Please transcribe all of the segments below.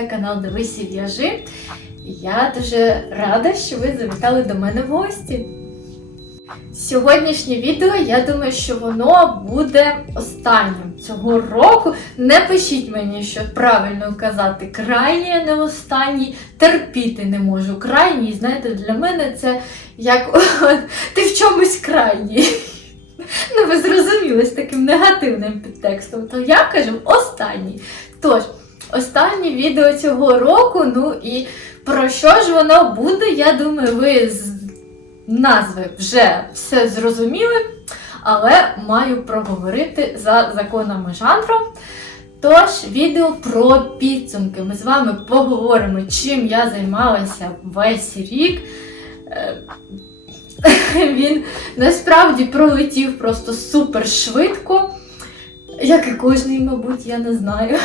це канал Дивись В'яжи. Я дуже рада, що ви завітали до мене в гості. Сьогоднішнє відео, я думаю, що воно буде останнім цього року. Не пишіть мені, що правильно казати крайній, не останній. Терпіти не можу. Крайній, знаєте, для мене це як ти в чомусь крайній. Ну, ви зрозуміли з таким негативним підтекстом, то я кажу останній. Тож, останнє відео цього року, ну і про що ж воно буде, я думаю, ви з назви вже все зрозуміли, але маю проговорити за законами жанру. Тож, відео про підсумки. Ми з вами поговоримо, чим я займалася весь рік. Е, Він насправді пролетів просто супер швидко, як і кожний, мабуть, я не знаю.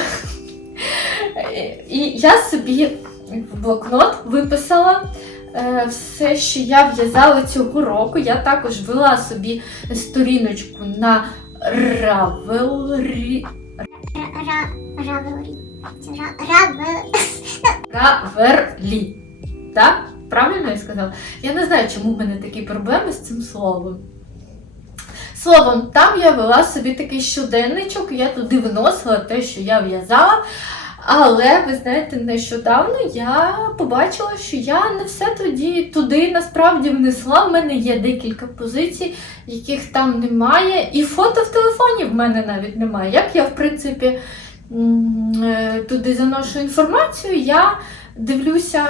І я собі в блокнот виписала е, все, що я в'язала цього року. Я також вела собі сторіночку на Равелрі. Це ра- Равел. Раверлі. Так? Правильно я сказала? Я не знаю, чому в мене такі проблеми з цим словом. Словом, там я вела собі такий щоденничок, я туди вносила те, що я в'язала. Але ви знаєте, нещодавно я побачила, що я не все тоді туди насправді внесла. В мене є декілька позицій, яких там немає. І фото в телефоні в мене навіть немає. Як я, в принципі, е, туди заношу інформацію, я дивлюся.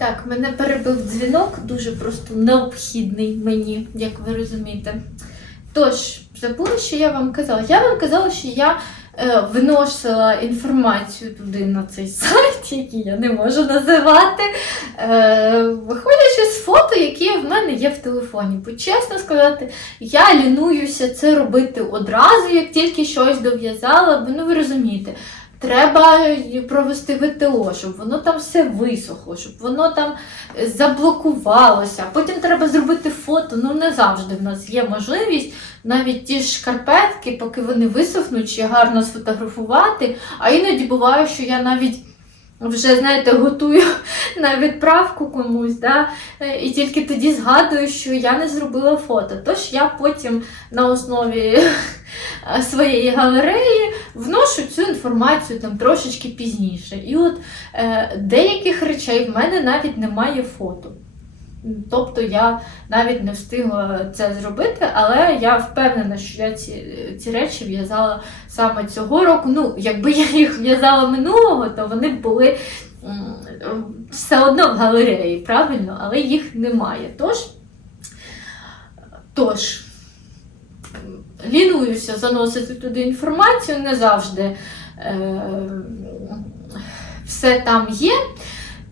Так, мене перебив дзвінок, дуже просто необхідний мені, як ви розумієте. Тож, забула, що я вам казала. Я вам казала, що я е, виносила інформацію туди на цей сайт, який я не можу називати, е, виходячи з фото, які в мене є в телефоні. Бо чесно сказати, я лінуюся це робити одразу, як тільки щось дов'язала, бо ну ви розумієте. Треба провести ВТО, щоб воно там все висохло, щоб воно там е, заблокувалося. Потім треба зробити фото. Ну не завжди в нас є можливість навіть ті шкарпетки, поки вони висохнуть, чи гарно сфотографувати. А іноді буває, що я навіть вже, знаєте, готую на відправку комусь, да? е, і тільки тоді згадую, що я не зробила фото. Тож я потім на основі своєї галереї вношу цю інформацію там трошечки пізніше. І от е, деяких речей в мене навіть немає фото. Тобто я навіть не встигла це зробити, але я впевнена, що я ці, ці речі в'язала саме цього року. Ну, якби я їх в'язала минулого, то вони б були все одно в галереї, правильно, але їх немає. Тож, тож лінуюся заносити туди інформацію, не завжди е, все там є.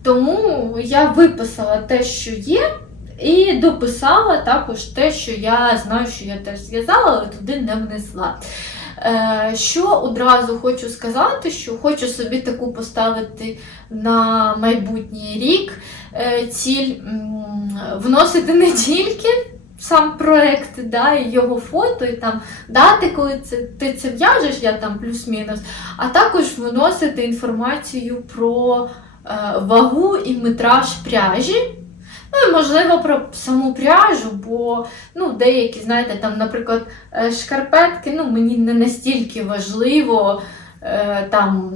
Тому я виписала те, що є, і дописала також те, що я знаю, що я теж зв'язала, але туди не внесла. Е, Що одразу хочу сказати, що хочу собі таку поставити на майбутній рік е, ціль вносити не тільки сам проект, да, і його фото, і там дати, коли це, ти це в'яжеш, я там плюс-мінус, а також вносити інформацію про вагу і метраж пряжі. Ну і можливо про саму пряжу, бо ну, деякі, знаєте, там, наприклад, е, шкарпетки, ну, мені не настільки важливо. Е, Там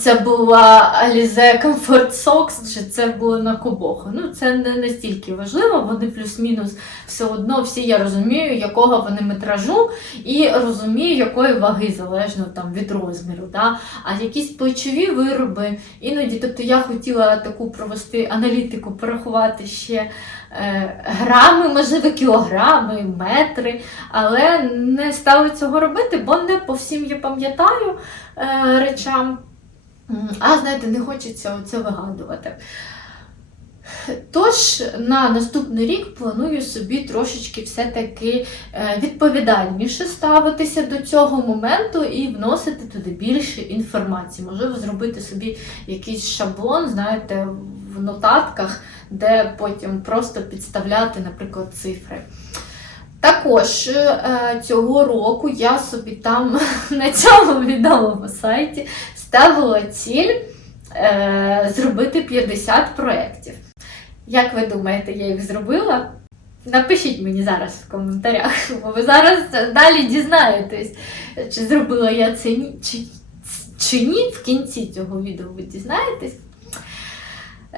це була Alize Comfort Socks, чи це було на Кобохо. Ну, це не настільки важливо, вони плюс-мінус все одно всі я розумію, якого вони метражу, і розумію, якої ваги залежно там від розміру. Да? А якісь плечові вироби, іноді, тобто я хотіла таку провести аналітику, порахувати ще грами, можливо, кілограми, метри, але не стали цього робити, бо не по всім я пам'ятаю е, речам. А знаєте, не хочеться оце вигадувати. Тож на наступний рік планую собі трошечки все-таки е, відповідальніше ставитися до цього моменту і вносити туди більше інформації. Можливо, зробити собі якийсь шаблон, знаєте, в нотатках, де потім просто підставляти, наприклад, цифри. Також е, цього року я собі там на цьому відомому сайті ставила ціль е, зробити 50 проєктів. Як ви думаєте, я їх зробила? Напишіть мені зараз в коментарях, бо ви зараз далі дізнаєтесь, чи зробила я це чи, чи ні. В кінці цього відео ви дізнаєтесь.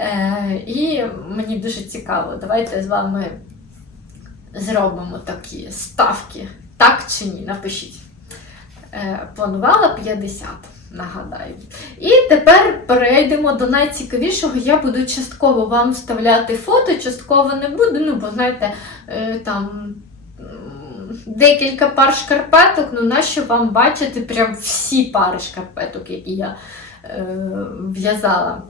Е, і мені дуже цікаво, давайте з вами зробимо такі ставки. Так чи ні? Напишіть. Е, планувала 50, нагадаю. І тепер перейдемо до найцікавішого. Я буду частково вам вставляти фото, частково не буду. Ну, бо знаєте, е, там декілька пар шкарпеток, ну нащо вам бачити прям всі пари шкарпеток, які я е, в'язала.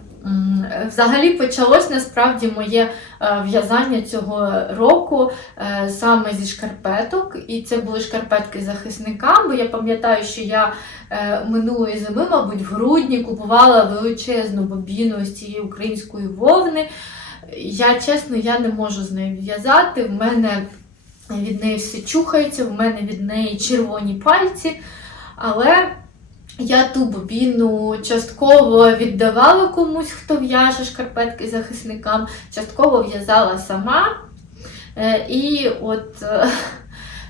Взагалі почалось насправді моє е, в'язання цього року е, саме зі шкарпеток, і це були шкарпетки захисникам, бо я пам'ятаю, що я е, минулої зими, мабуть, в грудні купувала величезну бобіну з цієї української вовни. Я чесно, я не можу з нею в'язати. В мене від неї все чухається, в мене від неї червоні пальці. Але я ту бобіну частково віддавала комусь, хто в'яже шкарпетки захисникам, частково в'язала сама. Е, І от е,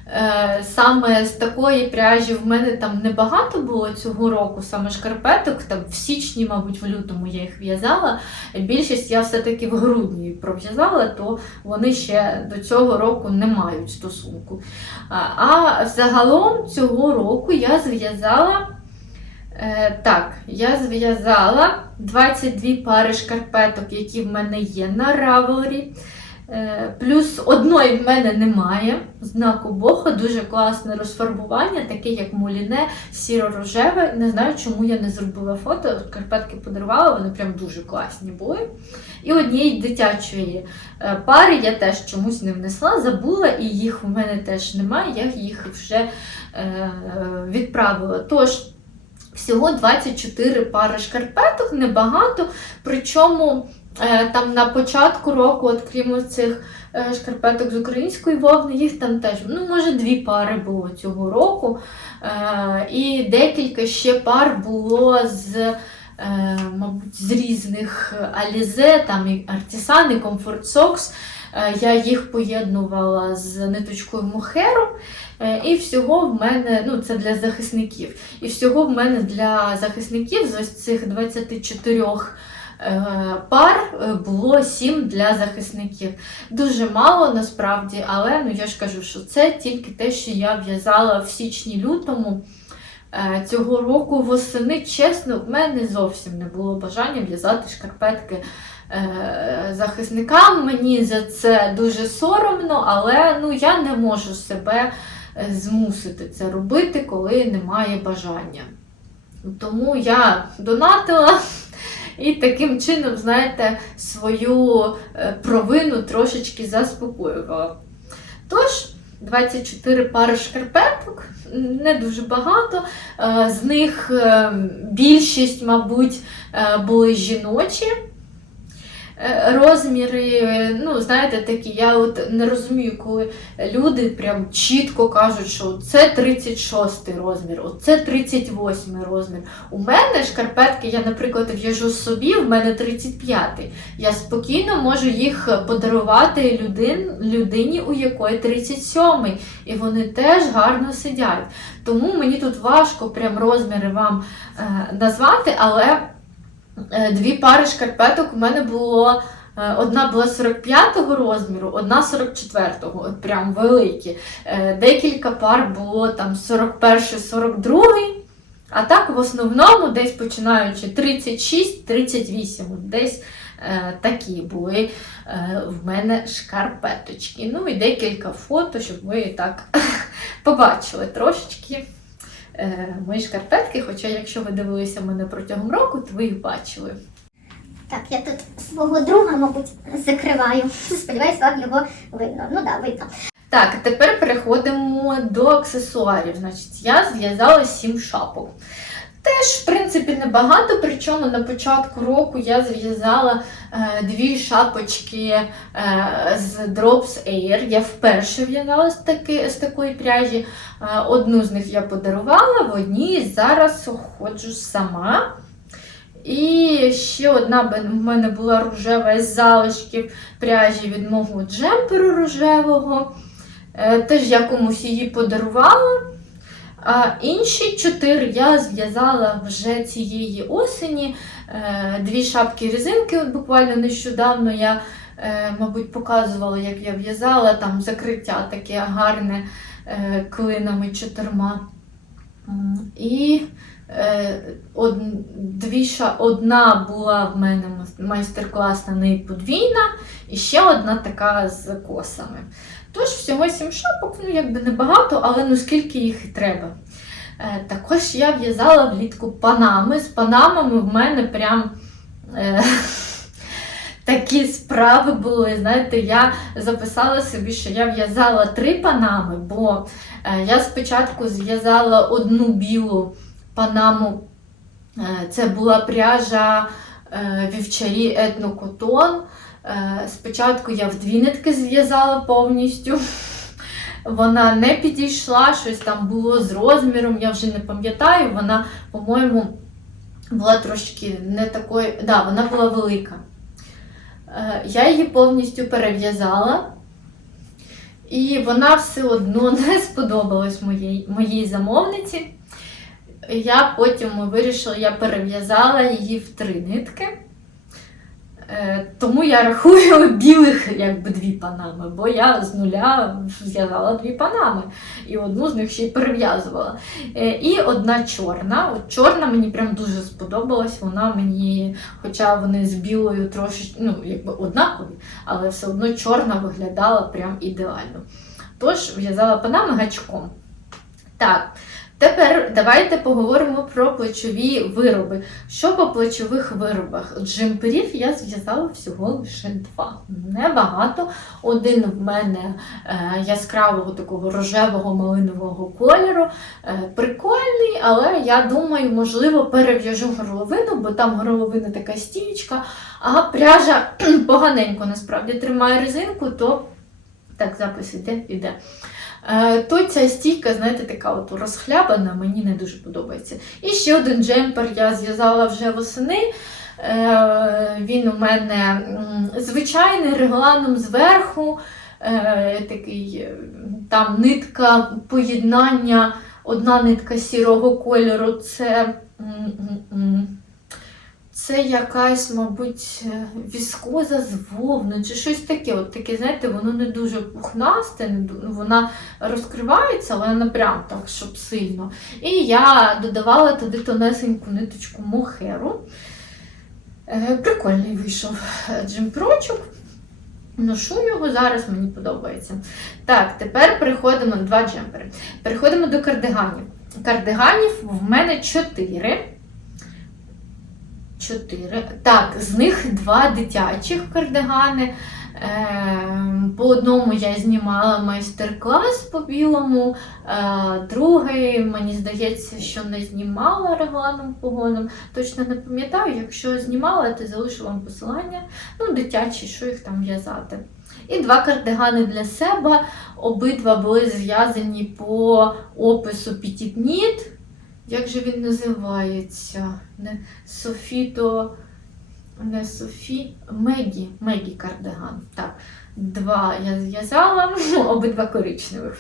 е, саме з такої пряжі в мене там небагато було цього року, саме шкарпеток. Там в січні, мабуть, в лютому я їх в'язала. Більшість я все-таки в грудні пров'язала, то вони ще до цього року не мають стосунку. А, загалом цього року я зв'язала. Е, так, я зв'язала 22 пари шкарпеток, які в мене є на Ravelry. Е, плюс одної в мене немає. Знаку Бога, дуже класне розфарбування, таке як муліне, сіро-рожеве. Не знаю, чому я не зробила фото. Шкарпетки подарувала, вони прям дуже класні були. І однієї дитячої е, пари я теж чомусь не внесла, забула, і їх в мене теж немає, я їх вже відправила. Тож, всього 24 пари шкарпеток, небагато. Причому е, там на початку року, от крім цих е, шкарпеток з української вовни, їх там теж, ну, може, дві пари було цього року. Е, і декілька ще пар було з. Мабуть, з різних Alize, там і Artisan, і Comfort Socks. Е, Я їх поєднувала з ниточкою Мохеру. Е, І всього в мене, ну це для захисників. І всього в мене для захисників з ось цих 24 е, пар було 7 для захисників. Дуже мало насправді, але ну я ж кажу, що це тільки те, що я в'язала в січні-лютому. Цього року восени, чесно, в мене зовсім не було бажання в'язати шкарпетки захисникам. Мені за це дуже соромно, але ну, я не можу себе е, змусити це робити, коли немає бажання. Тому я донатила і таким чином, знаєте, свою е, провину трошечки заспокоювала. Тож, 24 пари шкарпеток, не дуже багато. Е, З них е, більшість, мабуть, е, були жіночі. Е, Розміри, е, ну, знаєте, такі, я от не розумію, коли люди прям чітко кажуть, що це 36 розмір, це 38 розмір. У мене шкарпетки, я, наприклад, в'яжу собі, в мене 35. Я спокійно можу їх подарувати людин, людині, у якої 37. І вони теж гарно сидять. Тому мені тут важко прям розміри вам е, назвати, але дві пари шкарпеток у мене було. е, Одна була 45-го розміру, одна 44-го, от прям великі. Е, Декілька пар було там 41-42, а так в основному десь починаючи 36-38, десь е, такі були е, в мене шкарпеточки. Ну і декілька фото, щоб ви так побачили трошечки е, мої шкарпетки. Хоча, якщо ви дивилися мене протягом року, то ви їх бачили. Так, я тут свого друга, мабуть, закриваю. Сподіваюсь, вам його видно. Ну да, видно. Так, тепер переходимо до аксесуарів. Значить, я зв'язала сім шапок. Теж, в принципі. небагато, причому на початку року я зв'язала е, дві шапочки е, з Drops Air. Я вперше в'язала з, таки, з такої пряжі. Е, одну з них я подарувала, в одній зараз ходжу сама. І ще одна в мене була рожева із залишків пряжі від мого джемперу рожевого. Е, Теж я комусь її подарувала. А інші чотири я зв'язала вже цієї осені. Е, Дві шапки резинки, буквально нещодавно я, е, мабуть, показувала, як я в'язала там закриття таке гарне е, клинами чотирма. І одна була в мене майстер-клас на неї подвійна, і ще одна така з косами. Тож всього сім шапок, ну якби небагато, але ну скільки їх і треба. Е, також я в'язала влітку панами. З панамами в мене прям. Е, Такі справи були. Знаєте, я записала собі, що я в'язала три панами, бо е, я спочатку зв'язала одну білу панаму. Е, це була пряжа вівчарі етнокотон. Е, Спочатку я в дві нитки зв'язала повністю. Вона не підійшла, щось там було з розміром, я вже не пам'ятаю. Вона, по-моєму, була трошки не такою. Да, вона була велика. Е, Я її повністю перев'язала, і вона все одно не сподобалась моїй, моїй замовниці. Я потім вирішила, я перев'язала її в три нитки. Е, Тому я рахую білих якби дві панами, бо я з нуля зв'язала дві панами і одну з них ще й перев'язувала. Е, І одна чорна. От чорна мені прям дуже сподобалась. Вона мені, хоча вони з білою трошечки, ну, якби однакові, але все одно чорна виглядала прям ідеально. Тож в'язала панами гачком. Так, тепер давайте поговоримо про плечові вироби. Що по плечових виробах? Джемперів я зв'язала всього лише два. Небагато. Один в мене е, яскравого такого рожевого малинового кольору. Е, прикольний, але я думаю, можливо, перев'яжу горловину, бо там горловина така стічка, а пряжа поганенько насправді тримає резинку, то так, запис іде, іде. Е, То ця стійка, знаєте, така от розхлябана, мені не дуже подобається. І ще один джемпер я зв'язала вже восени. Е, Він у мене звичайний регланом зверху, е, такий там нитка поєднання, одна нитка сірого кольору. Це, це якась, мабуть, е, віскоза з вовни чи щось таке. От таке, знаєте, воно не дуже пухнасте, не ду- ну, вона розкривається, але не прям так, щоб сильно. І я додавала туди тонесеньку ниточку мохеру. Е, Прикольний вийшов е, джемпрочок. Ношу його зараз, мені подобається. Так, тепер переходимо два джемпери. Переходимо до кардиганів. Кардиганів в мене чотири. Чотири. Так, з них два дитячих кардигани. Ем, По одному я знімала майстер-клас по білому, е, другий, мені здається, що не знімала регланом погоном. Точно не пам'ятаю, якщо знімала, то залишу вам посилання. Ну, дитячі, що їх там в'язати. І два кардигани для себе. Обидва були зв'язані по опису Knit. Як же він називається? Не Софіто. Не Софі, Мегі, Мегі кардиган. Так, два я зв'язала, обидва коричневих.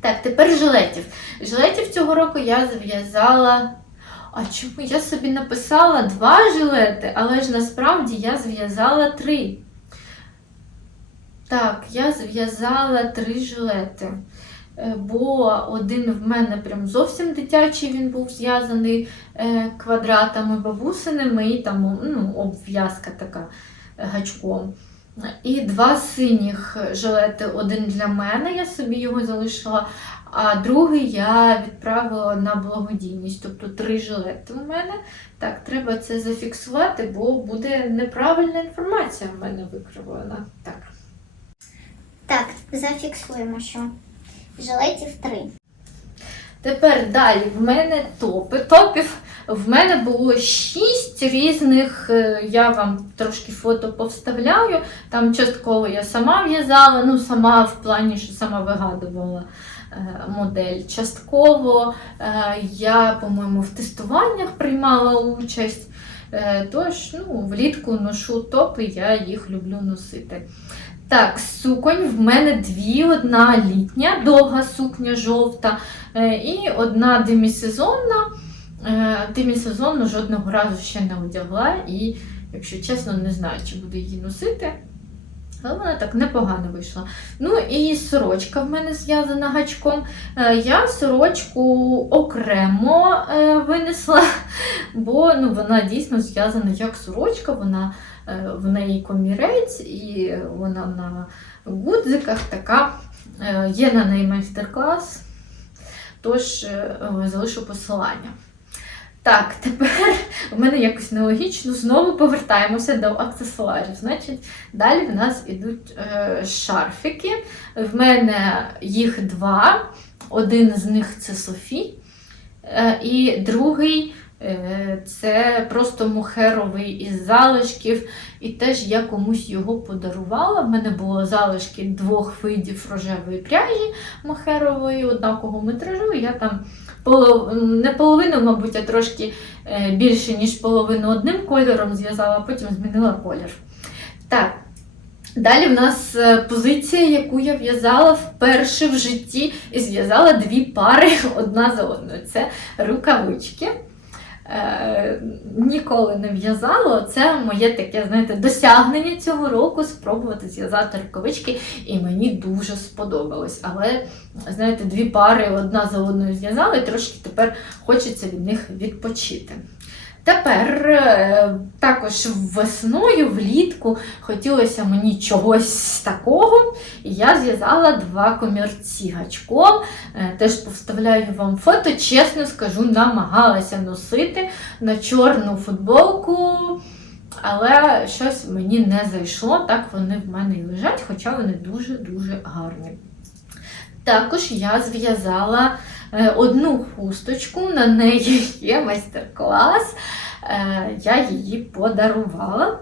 Так, тепер жилетів. Жилетів цього року я зв'язала. А чому я собі написала два жилети, але ж насправді я зв'язала три. Так, я зв'язала три жилети. Е, Бо один в мене прям зовсім дитячий, він був зв'язаний е, квадратами бабусиними і там ну, обв'язка така е, гачком. І два синіх жилети. Один для мене, я собі його залишила, а другий я відправила на благодійність. Тобто три жилети у мене. Так, треба це зафіксувати, бо буде неправильна інформація в мене викривлена. Так. Так, зафіксуємо, що жилетів три. Тепер далі в мене топи. Топів В мене було шість різних, е, я вам трошки фото повставляю. Там частково я сама в'язала, ну сама в плані, що сама вигадувала е, модель. Частково е, я, по-моєму, в тестуваннях приймала участь. Тож, ну, влітку ношу топи, я їх люблю носити. Так, суконь в мене дві: одна літня, довга сукня жовта, е, і одна демісезонна. Е, Демісезонну жодного разу ще не одягла, і, якщо чесно, не знаю, чи буду її носити. Але вона так непогано вийшла. Ну і сорочка в мене зв'язана гачком. Е, Я сорочку окремо винесла, бо ну, вона дійсно зв'язана як сорочка, вона е, в неї комірець, і вона на гудзиках така. Е, Є на неї майстер-клас, тож е, залишу посилання. Так, тепер в мене якось нелогічно знову повертаємося до аксесуарів. Значить, далі в нас ідуть е, шарфики. В мене їх два. Один з них це Софі, е, і другий це просто мухеровий із залишків. І теж я комусь його подарувала. В мене було залишки двох видів рожевої пряжі мохерової, однакового метражу. Я там не половину, мабуть, а трошки е, більше, ніж половину одним кольором зв'язала, а потім змінила колір. Так. Далі в нас е, позиція, яку я в'язала вперше в житті, і зв'язала дві пари одна за одною. Це рукавички. Е, ніколи не в'язала. Це моє таке, знаєте, досягнення цього року спробувати зв'язати рукавички, і мені дуже сподобалось. Але, знаєте, дві пари одна за одною зв'язала, і трошки тепер хочеться від них відпочити. Тепер е, також весною, влітку хотілося мені чогось такого, і я зв'язала два комірці гачком. Е, Теж повставляю вам фото, чесно скажу, намагалася носити на чорну футболку, але щось мені не зайшло. Так вони в мене і лежать, хоча вони дуже-дуже гарні. Також я зв'язала одну хусточку, на неї є майстер-клас. Е, Я її подарувала,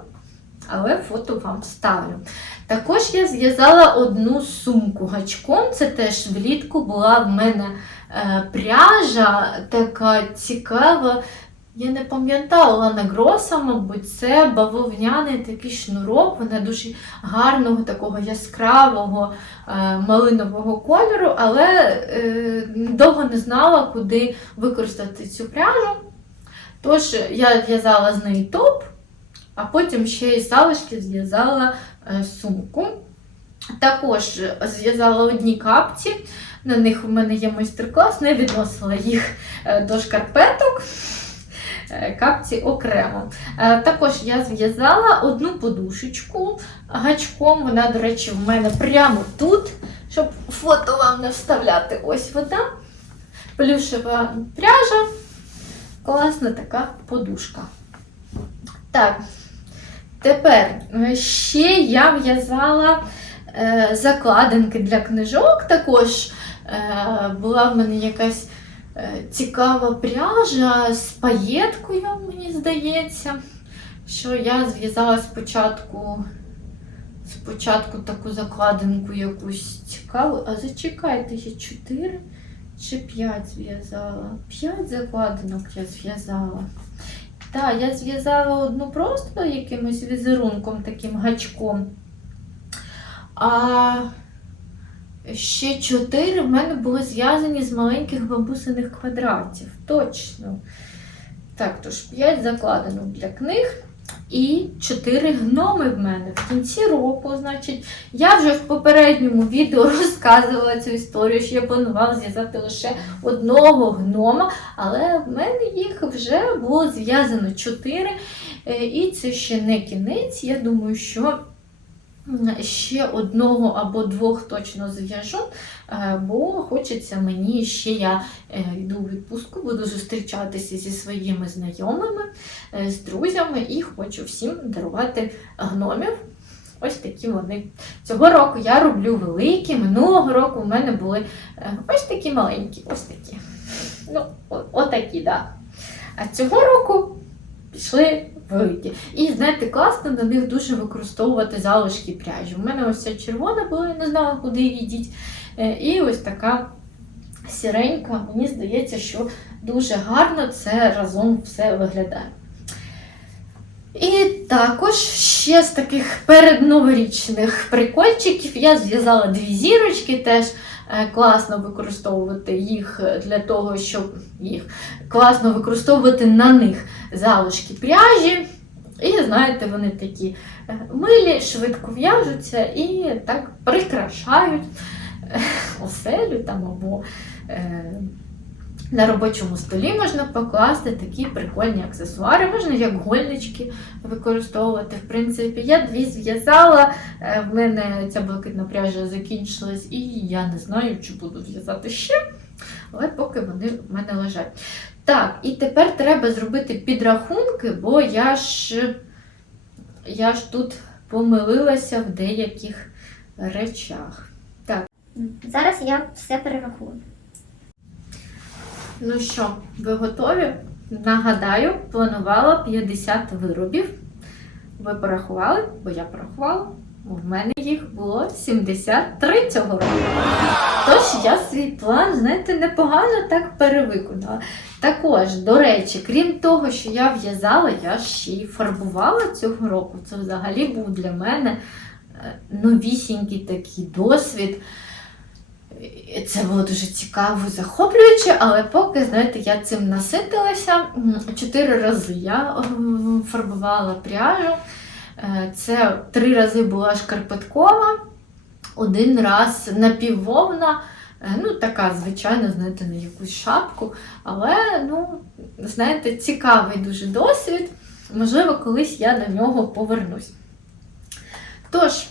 але фото вам ставлю. Також я зв'язала одну сумку гачком. Це теж влітку була в мене е, пряжа така цікава. Я не пам'ятала Лана Гроса, мабуть, це бавовняний такий шнурок, вона дуже гарного, такого яскравого е, малинового кольору, але е, довго не знала, куди використати цю пряжу. Тож я в'язала з неї топ, а потім ще й залишки зв'язала е, сумку. Також зв'язала одні капці. На них у мене є майстер-клас, не відносила їх до шкарпеток. Е, Капці окремо. Е, Також я зв'язала одну подушечку гачком. Вона, до речі, в мене прямо тут, щоб фото вам не вставляти. Ось вона. Плюшева пряжа. Класна така подушка. Так, тепер е, ще я в'язала закладинки для книжок. Також була в мене якась цікава пряжа з паєткою, мені здається, що я зв'язала спочатку. Спочатку таку закладинку якусь цікаву. А зачекайте, я 4 чи 5 зв'язала. 5 закладинок я зв'язала. Так, я зв'язала одну просто якимось візерунком, таким гачком. А ще 4 в мене були зв'язані з маленьких бабусиних квадратів. Точно. Так, тож 5 закладинок для книг. І 4 гноми в мене в кінці року, значить, я вже в попередньому відео розказувала цю історію, що я планувала зв'язати лише одного гнома, але в мене їх вже було зв'язано 4. І це ще не кінець. Я думаю, що ще одного або двох точно зв'яжу, е, бо хочеться мені ще я е, йду у відпустку, буду зустрічатися зі своїми знайомими, е, з друзями і хочу всім дарувати гномів. Ось такі вони. Цього року я роблю великі, минулого року у мене були ось такі маленькі, ось такі. Ну, отакі, так. Да. А цього року пішли великі. І знаєте, класно на них дуже використовувати залишки пряжі. У мене ось ця червона була, я не знала, куди її діть. Е, І ось така сіренька. Мені здається, що дуже гарно це разом все виглядає. І також ще з таких передноворічних прикольчиків я зв'язала дві зірочки, теж класно використовувати їх для того, щоб їх класно використовувати на них залишки пряжі. І знаєте, вони такі е, милі, швидко в'яжуться і так прикрашають е, оселю там або е, на робочому столі можна покласти такі прикольні аксесуари, можна як гольнички використовувати. В принципі, я дві зв'язала. е, В мене ця блакитна пряжа закінчилась, і я не знаю, чи буду в'язати ще, але поки вони в мене лежать. Так, і тепер треба зробити підрахунки, бо я ж, я ж тут помилилася в деяких речах. Зараз я все перерахую. Ну що, ви готові? Нагадаю, планувала 50 виробів. Ви порахували, бо я порахувала. В мене їх було 73 цього року. Тож я свій план, знаєте, непогано так перевиконала. Також, до речі, крім того, що я в'язала, я ще й фарбувала цього року. Це взагалі був для мене е, новісінький такий досвід. Це було дуже цікаво захоплююче, але поки, знаєте, я цим наситилася. Чотири рази я е, фарбувала пряжу. Е, Це три рази була шкарпеткова, один раз напіввовна, е, ну така звичайна, знаєте, на якусь шапку. Але, ну, знаєте, цікавий дуже досвід. Можливо, колись я до нього повернусь. Тож,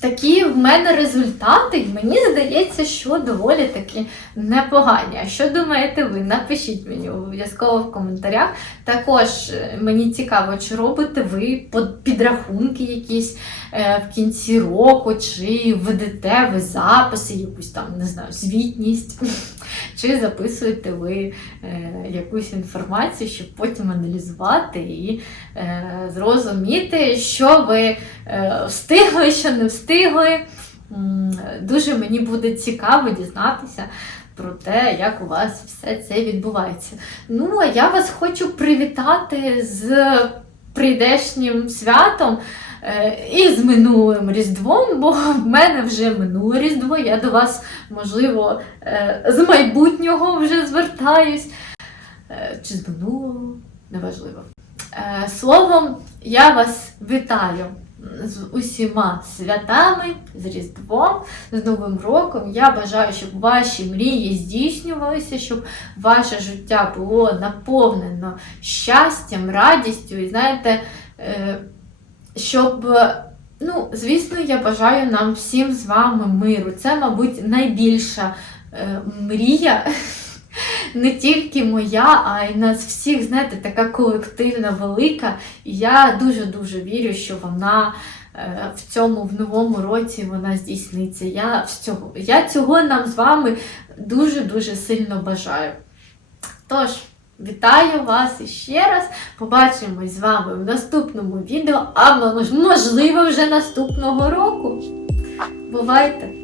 такі в мене результати, і мені здається, що доволі таки непогані. А що думаєте ви? Напишіть мені обов'язково в коментарях. Також е, мені цікаво, чи робите ви підрахунки якісь е, в кінці року, чи ведете ви записи, якусь там, не знаю, звітність, чи записуєте ви е, якусь інформацію, щоб потім аналізувати і е, зрозуміти, що ви е, встигли, що не встигли. Дуже мені буде цікаво дізнатися про те, як у вас все це відбувається. Ну, а я вас хочу привітати з прийдешнім святом і з минулим Різдвом, бо в мене вже минуле Різдво. Я до вас, можливо, е, з майбутнього вже звертаюсь. Е, Чи з минулого, неважливо. Е, Словом, я вас вітаю з усіма святами, з Різдвом, з Новим роком. Я бажаю, щоб ваші мрії здійснювалися, щоб ваше життя було наповнено щастям, радістю. І знаєте, е, щоб, е, ну, звісно, я бажаю нам всім з вами миру. Це, мабуть, найбільша е, мрія. Не тільки моя, а й нас всіх, знаєте, така колективна велика. І я дуже-дуже вірю, що вона е, в цьому в новому році вона здійсниться. Я, цього, я цього нам з вами дуже-дуже сильно бажаю. Тож, вітаю вас іще раз. Побачимось з вами в наступному відео, а можливо, вже наступного року. Бувайте!